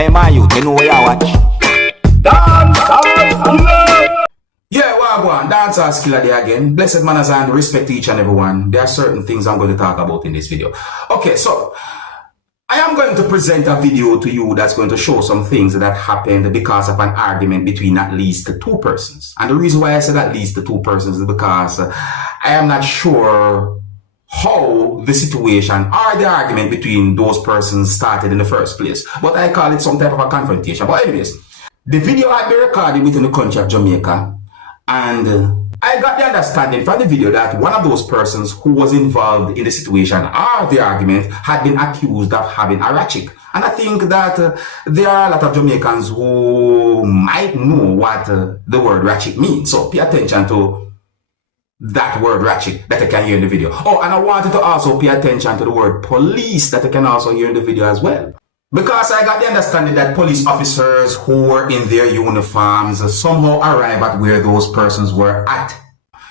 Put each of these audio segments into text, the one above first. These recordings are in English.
Hey man, you know where you watch? Dancehall skilla. Yeah, Wagwan, Dancehall skilla there again. Blessed manners and respect to each and everyone. There are certain things I'm going to talk about in this video. Okay, so I am going to present a video to you that's going to show some things that happened because of an argument between at least two persons. And the reason why I said at least two persons is because I am not sure how the situation or the argument between those persons started in the first place. But I call it some type of a confrontation. But anyways, the video had been recorded within the country of Jamaica, and I got the understanding from the video that one of those persons who was involved in the situation or the argument had been accused of having a ratchet. And I think that there are a lot of Jamaicans who might know what the word ratchet means. So pay attention to that word ratchet that I can hear in the video. Oh, and I wanted to also pay attention to the word police that I can also hear in the video as well. Because I got the understanding that police officers who were in their uniforms somehow arrive at where those persons were at.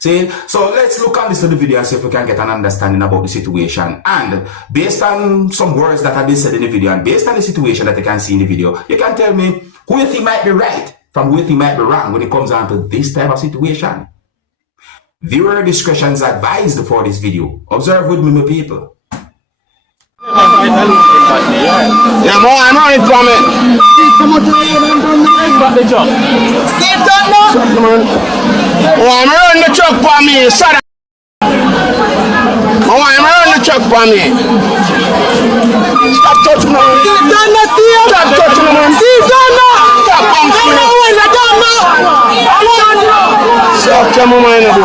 See? So let's look at this to the video and see if we can get an understanding about the situation. And based on some words that have been said in the video and based on the situation that you can see in the video, you can tell me who you think might be right from who you think might be wrong when it comes down to this type of situation. Viewer discretion is advised for this video. Observe with me, my people. Yeah, more I'm running from it. Steve, don't know. Oh, I'm running the truck for me. Shut up. Oh, I'm running the truck for me. Stop touching me. Steve, don't know, Steve. Stop touching me. Steve, don't know. Stop punching me. I don't know. Stop telling me what to do.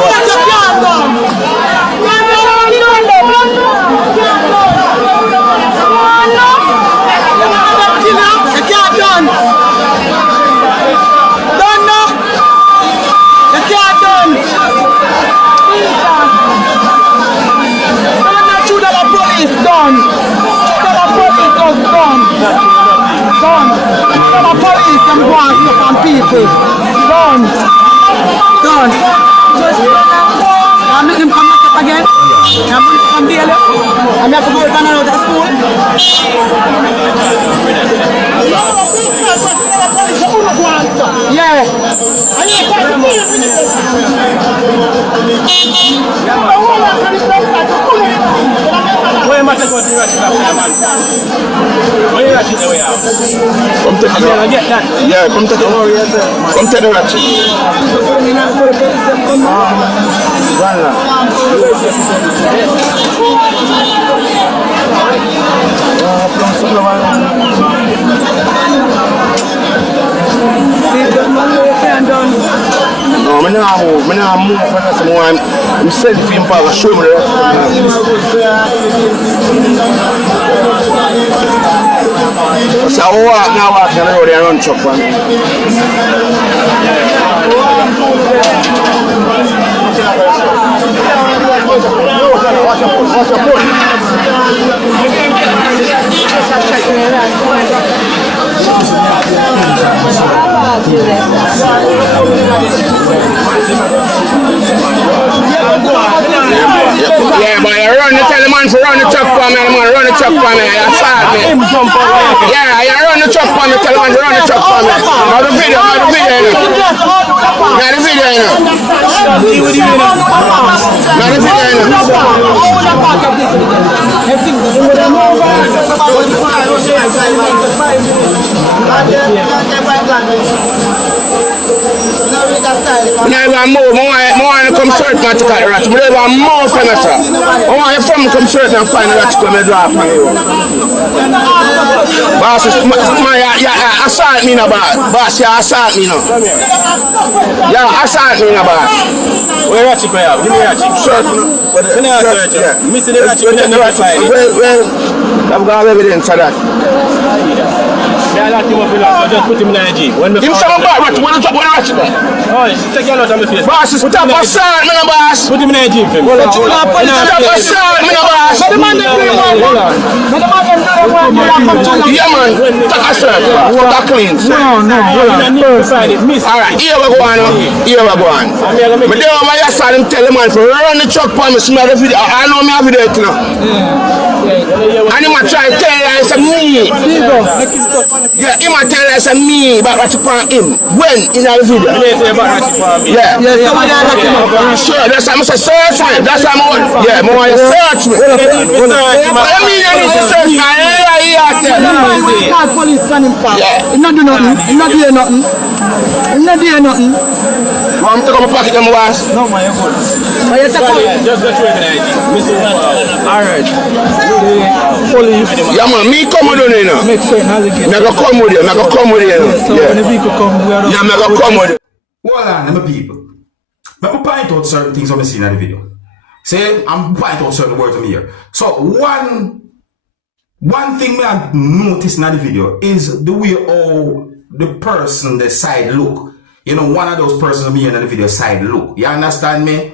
People. Done. I'm making him come back up again. I'm going to come there. I'm have to go down out of school. Yeah. Where am I going to come to the get that. Yeah, come to the come to the ratchet. No, I'm not move for someone. I'm selfie for show me so I walk now the road and run truck one. Yeah, but you run the tell the man for run the truck for me, the man run the truck for me, assault me. Yeah, you run the truck for me, tell the man to run the truck for me. Now the video, Now the video, I want to come search my ticket rat. I want more from it. I want you from come search and find a rat to come and drop on you. Boss, assault me no bad. Boss, you assault me no. Yeah, assault me no bad. Where rat you have? Give me rat. Search no. Give me rat. Yeah. Miss the rat. Well, I've got evidence of that. Just put him in the Jeep. Him some back rat. When rat there? Oh, take your lot of my face. Boss, put up a assault me no boss. Put him in the Jeep. Put up a assault me no boss. But the man they bring one. Yeah man, take a search. Put a clean. Alright, here we go on. Here we go on. But then when I saw him tell the man to run the truck for me, smell the video. I know me have video now. And he might try to tell you it's a me. Yeah, him a tell us me about what you want him. When in the video? Yeah. Sure, that's why I'm saying search me. That's why I'm yeah, more want you search me. What I mean you need to search me. Police stand him fast. He not do nothing. He not do nothing. He not do nothing. I'm taking my pocket them was. No man, you're good. Just go through it, Alright. Police. Yeah man, me come with you now. Make sure how they get. Me go come with you. Me go come with you. So when the people come, we are yeah, me go come with you. Hold on, my people. Let me point out certain things I'm seeing in the video. Say, I'm pointing out certain words I'm here. So one thing I noticed in the video is the way how the person, the side look. You know, one of those persons me in the video side look. You understand me?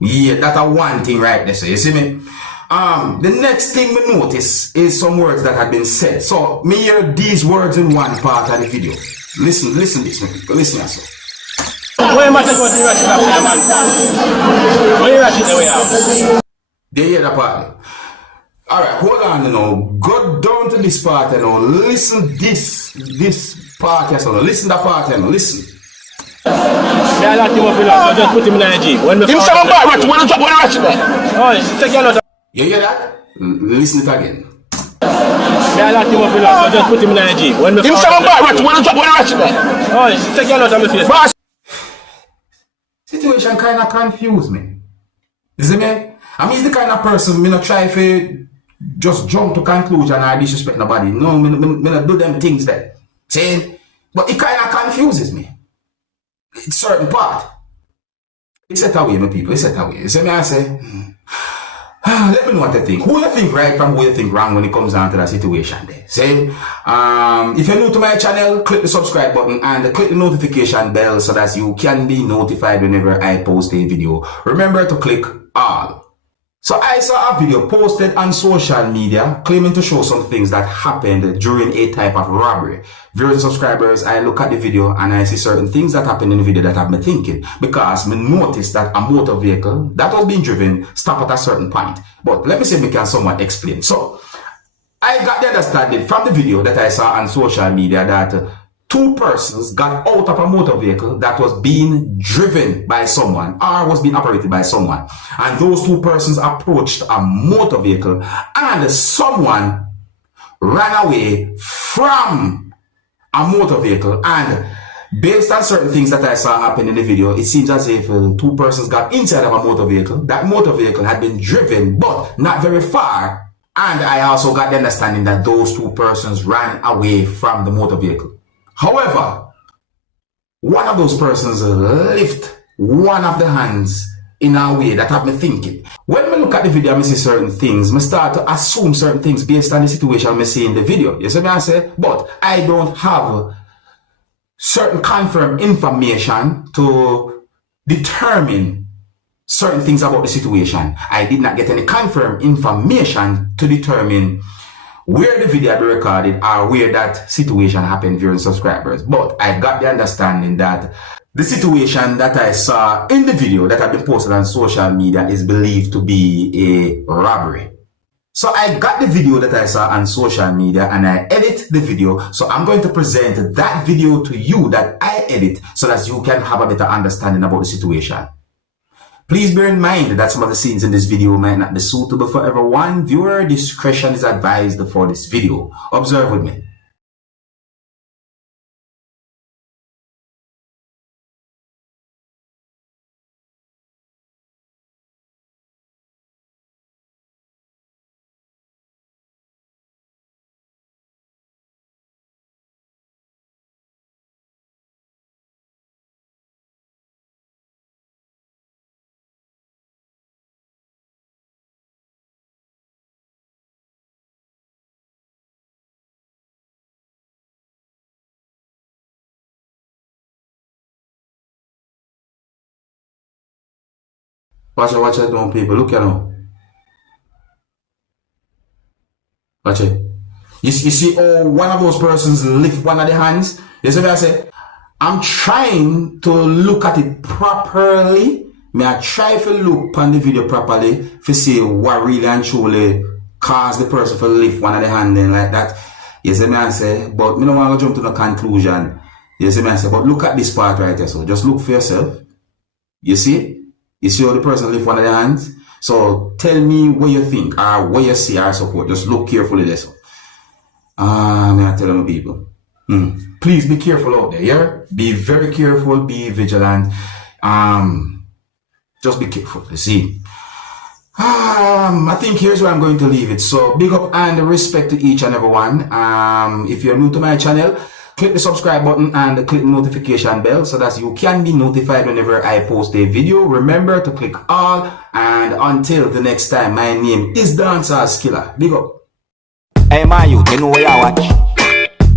Yeah, that's a one thing right there. So you see me? The next thing we notice is some words that had been said. So me hear these words in one part of the video. Listen this, my people. Listen also. Where am I going to rush it, man? Where you rush it away out? They hear that part. Alright, hold on, you know. Go down to this part, you know. Listen this part, yes, you know. Listen that part, you know. Listen. Yeah, I like him up below, so just put him in the G. When Him say back, when you watch it there. Oh, take your lot. You hear that? Listen it again. Yeah, I like him up below, so just put him in the G. When Him say back, when you watch it there. Oh, take your lot on my face. Boss. Situation kind of confused me. You see me? I mean, it's the kind of person, me not try to just jump to conclusion or disrespect nobody. No, me not do them things there. See? But it kind of confuses me. It's certain part. It's set away, my people. It's set away. You see me? I say, let me know what you think. Who you think right from who you think wrong when it comes down to that situation there. See? If you're new to my channel, click the subscribe button and click the notification bell so that you can be notified whenever I post a video. Remember to click all. So I saw a video posted on social media claiming to show some things that happened during a type of robbery. Viewers and subscribers, I look at the video and I see certain things that happened in the video that have me thinking, because me noticed that a motor vehicle that was being driven stopped at a certain point. But let me see if we can somewhat explain. So I got the understanding from the video that I saw on social media that two persons got out of a motor vehicle that was being driven by someone or was being operated by someone. And those two persons approached a motor vehicle and someone ran away from a motor vehicle. And based on certain things that I saw happen in the video, it seems as if two persons got inside of a motor vehicle. That motor vehicle had been driven, but not very far. And I also got the understanding that those two persons ran away from the motor vehicle. However, one of those persons lift one of the hands in a way that have me thinking. When we look at the video and I see certain things, I start to assume certain things based on the situation I see in the video. You see what I say? But I don't have certain confirmed information to determine certain things about the situation. I did not get any confirmed information to determine where the video had been recorded or where that situation happened during subscribers. But I got the understanding that the situation that I saw in the video that had been posted on social media is believed to be a robbery. So I got the video that I saw on social media and I edit the video. So I'm going to present that video to you that I edit so that you can have a better understanding about the situation. Please bear in mind that some of the scenes in this video might not be suitable for everyone. Viewer discretion is advised for this video. Observe with me. Watch it down, people. Look at now. Watch it. You see, oh, one of those persons lift one of the hands. You see what I say? I'm trying to look at it properly. I try to look on the video properly to see what really and truly caused the person to lift one of the hand then like that. You see me I say, but me don't want to jump to the conclusion. You see me I say, but look at this part right here. So just look for yourself. You see? You see how the person lift one of their hands? So tell me what you think or what you see or support. Just look carefully this. May I tell them people. Please be careful out there, yeah? Be very careful, be vigilant. Just be careful, you see. I think here's where I'm going to leave it. So big up and respect to each and every one. If you're new to my channel, click the subscribe button and click the notification bell so that you can be notified whenever I post a video. Remember to click all, and until the next time, my name is Dancehall Skilla. Big up. Hey, my youth, you know where I watch.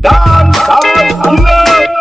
Dancehall skilla.